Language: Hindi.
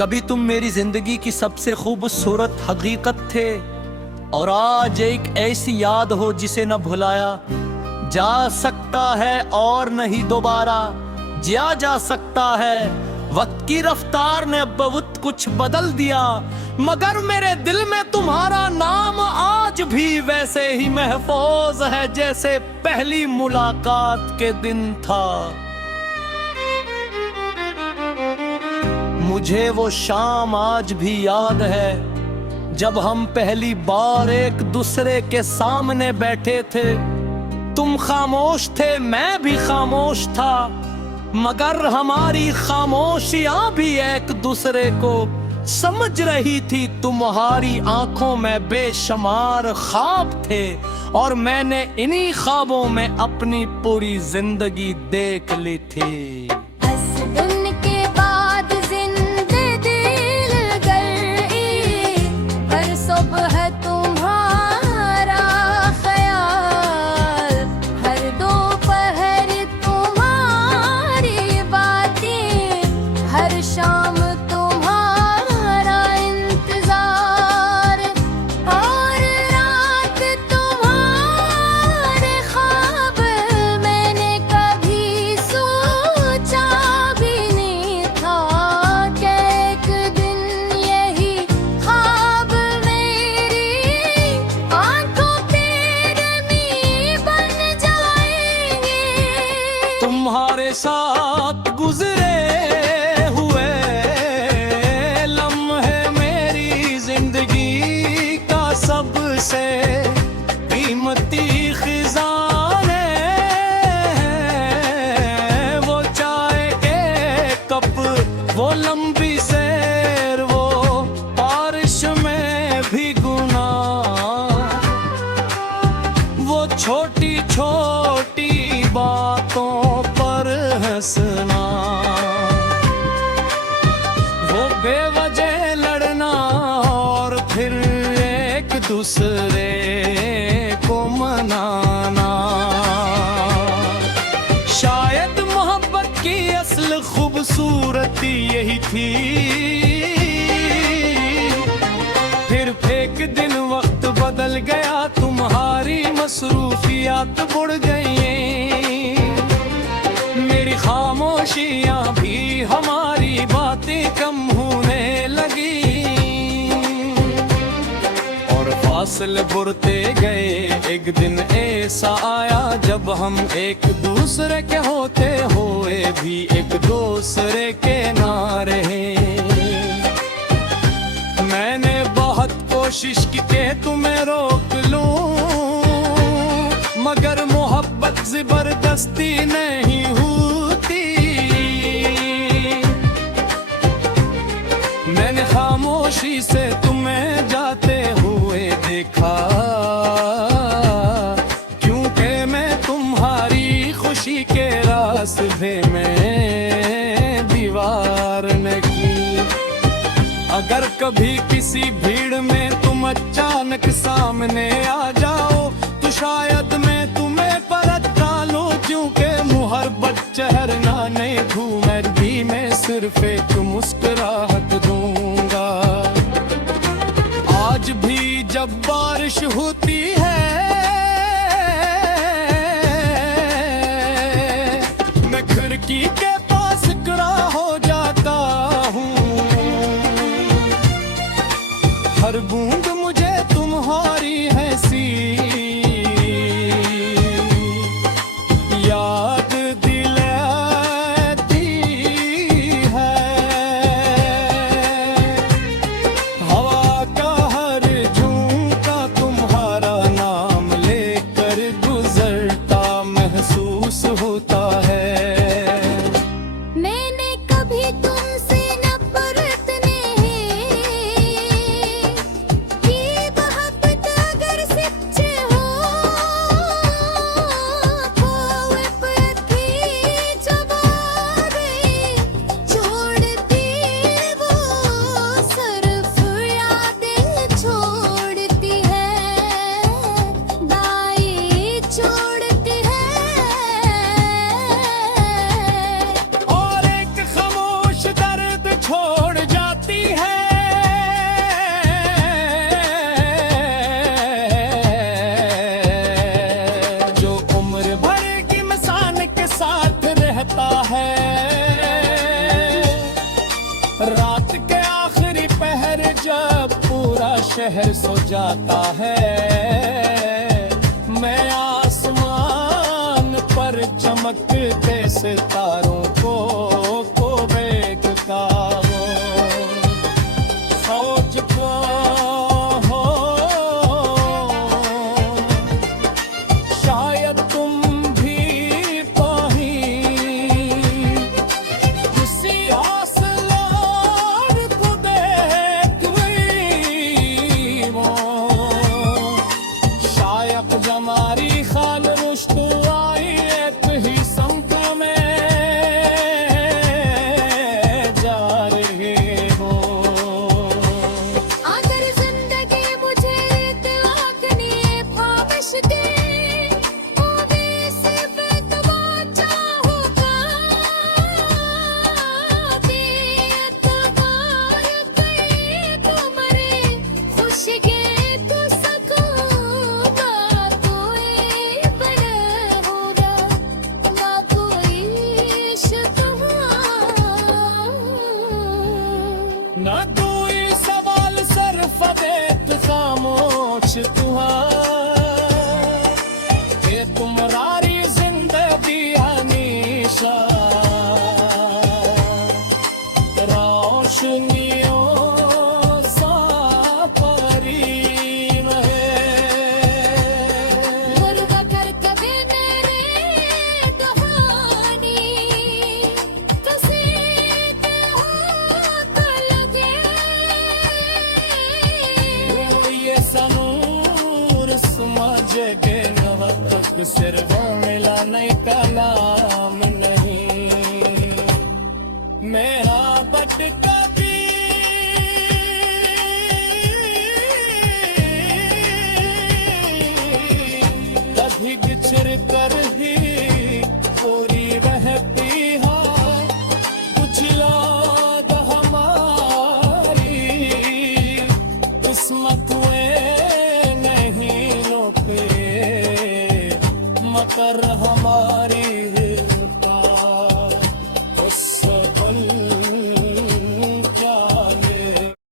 कभी तुम मेरी जिंदगी की सबसे खूबसूरत हकीकत थे, और आज एक ऐसी याद हो जिसे न भुलाया जा सकता है और नहीं दोबारा जिया जा सकता है। वक्त की रफ्तार ने बहुत कुछ बदल दिया, मगर मेरे दिल में तुम्हारा नाम आज भी वैसे ही महफूज है जैसे पहली मुलाकात के दिन था। मुझे वो शाम आज भी याद है जब हम पहली बार एक दूसरे के सामने बैठे थे। तुम खामोश थे, मैं भी खामोश था, मगर हमारी खामोशियां भी एक दूसरे को समझ रही थी। तुम्हारी आंखों में बेशुमार ख्वाब थे और मैंने इन्हीं ख्वाबों में अपनी पूरी जिंदगी देख ली थी। तुम्हारे साथ गुजरे हुए लम्हे मेरी जिंदगी का सबसे कीमती खजाने हैं। वो चाय के कप, वो लंबी सैर, वो बारिश में भी गुना, वो छोटी छोटी बातों हंसना, वो बेवजह लड़ना और फिर एक दूसरे को मनाना। शायद मोहब्बत की असल खूबसूरती यही थी। फिर एक दिन वक्त बदल गया, तुम्हारी मसरूफियात बढ़ गई, मेरी खामोशियां भी हमारी बातें कम होने लगी, और फासले बढ़ते गए। एक दिन ऐसा आया जब हम एक दूसरे के होते हुए भी एक दूसरे के ना रहे। मैंने बहुत कोशिश की कि तुम्हें रोक लूं, मगर मोहब्बत जबरदस्ती नहीं होती। मैंने खामोशी से तुम्हें जाते हुए देखा, क्योंकि मैं तुम्हारी खुशी के रास्ते में दीवार न की। अगर कभी किसी भीड़ में तुम अचानक सामने आ जाओ तो शायद मैं तुम्हें परखा लूं, क्योंकि मोहब्बत चेहरा नहीं घूमर भी मैं सिर्फ एक मुस्कुराहट दूंगा। आज भी जब बारिश होती है मैं खिड़की के पास खड़ा हो जाता हूँ। हर बूंद मुझे तुम्हारी हंसी याद दिलाती है। हवा का हर झोंका तुम्हारा नाम लेकर गुजरता महसूस होता है। मैंने कभी तुमसे नफरत नहीं शहर सो जाता है, मैं आसमान पर चमकते सितारों को देखता हूँ। फौज को हो शायद तुम भी कहीं किसी आसमान को देख गई हो, शायद हमारी खाल रुश्त आई एक ही संग में जा रही हो। अगर जिंदगी मुझे आखनी ख्वाहिश दे, वो भी सिर्फ तमाचा होगा। एतबार कई तो मरे, खुश गए तो सकूंगा। कोई बड़ा होगा ना कोई ना कोई सवाल सरफ देत खामोश तुहार, ये तुम्हारी जिंदगी हमेशा रोशनियों सा भरी रहे। मुर्गा कर कभी मेरे कहानी, किसी के हाथ लगे। ये सनूर समझ के नवक सिर मिला नहीं कला